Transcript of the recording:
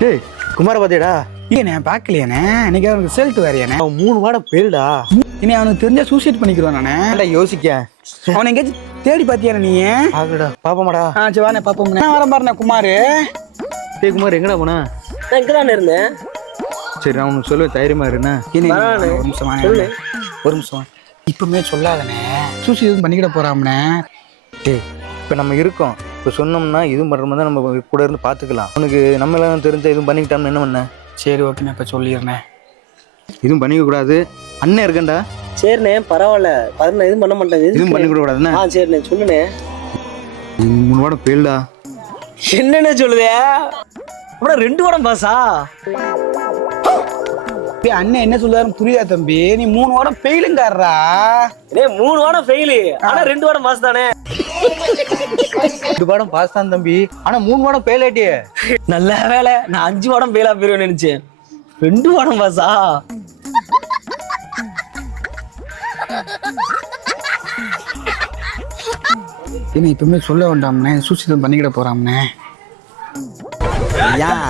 டேய் குமார பாத்தியடா? இல்லைண்ணே பார்க்கலையாண்ணே. இன்னைக்கு அவனுக்கு ரிசல்ட் வேறையாண்ணே. அவன் 3 வாரம் ஃபெயில்டா. இனி அவனுக்கு தெரிஞ்சா சூசைட் பண்ணிக்கிறான் நானே. யோசிக்க அவனை எங்கேயாச்சும் தேடி பார்த்தியாண்ணே நீ? ஆகுடா பாப்பமாடா. சரி வாண்ணே பார்ப்போம். நான் வரேன் பாருண்ணே குமார். டேய் குமார் எங்கடா போனா? நான் இங்கதானே இருந்தேன். சரி நான் உனக்கு சொல்லுவேன், தைரியமா இருண்ணா. ஒரு நிமிஷம் வாங்க. ஒரு நிமிஷம் இப்பவுமே சொல்லாதண்ணே. சூசைட் எதுவும் பண்ணிக்கிட போறாம்ண்ணே. டேய் இப்போ நம்ம இருக்கோம், இப்போ சொன்னோம்னா இதுவும் பண்ணுற மாதிரி தான் நம்ம கூட இருந்து பார்த்துக்கலாம். உனக்கு நம்ம எல்லாம் தெரிஞ்சா இதுவும் பண்ணிக்கிட்டோம்னு என்ன பண்ண? சரி ஓகேண்ணே இப்போ சொல்லிடுறேன். இதுவும் பண்ணிக்க கூடாது. அண்ணன் இருக்கேன்டா. சரிண்ணே பரவாயில்ல, பதில் எதுவும் பண்ண மாட்டேன். இதுவும் பண்ணிக்க கூடாதுண்ணே. சரிண்ணே சொல்லுண்ணே. 3 வாரம் ஃபெயில்டா. என்னண்ணே சொல்லுதே? அப்புறம் 2 வாரம் பாஸா? அண்ணன் என்ன சொல்லுவாருன்னு புரியுதா தம்பி? நீ 3 வாரம் ஃபெயிலுங்காரா. 3 வாரம் ஃபெயிலு, ஆனா 2 வாரம் பாஸ் தானே. 2 வாரம் பாஸ் தான் தம்பி, ஆனா 3 வாரம் ஃபெயில் ஆயிட்டியே. நல்ல வேலை, நான் 5 வாரம் ஃபெயிலா போயிருவேன் நினைச்சேன். 2 வாரம் பாஸா? என்ன இப்பவுமே சொல்ல வேண்டாம்ண்ணே. சூசைட் பண்ணிக்கிட போறாம்ண்ணே. ஏன்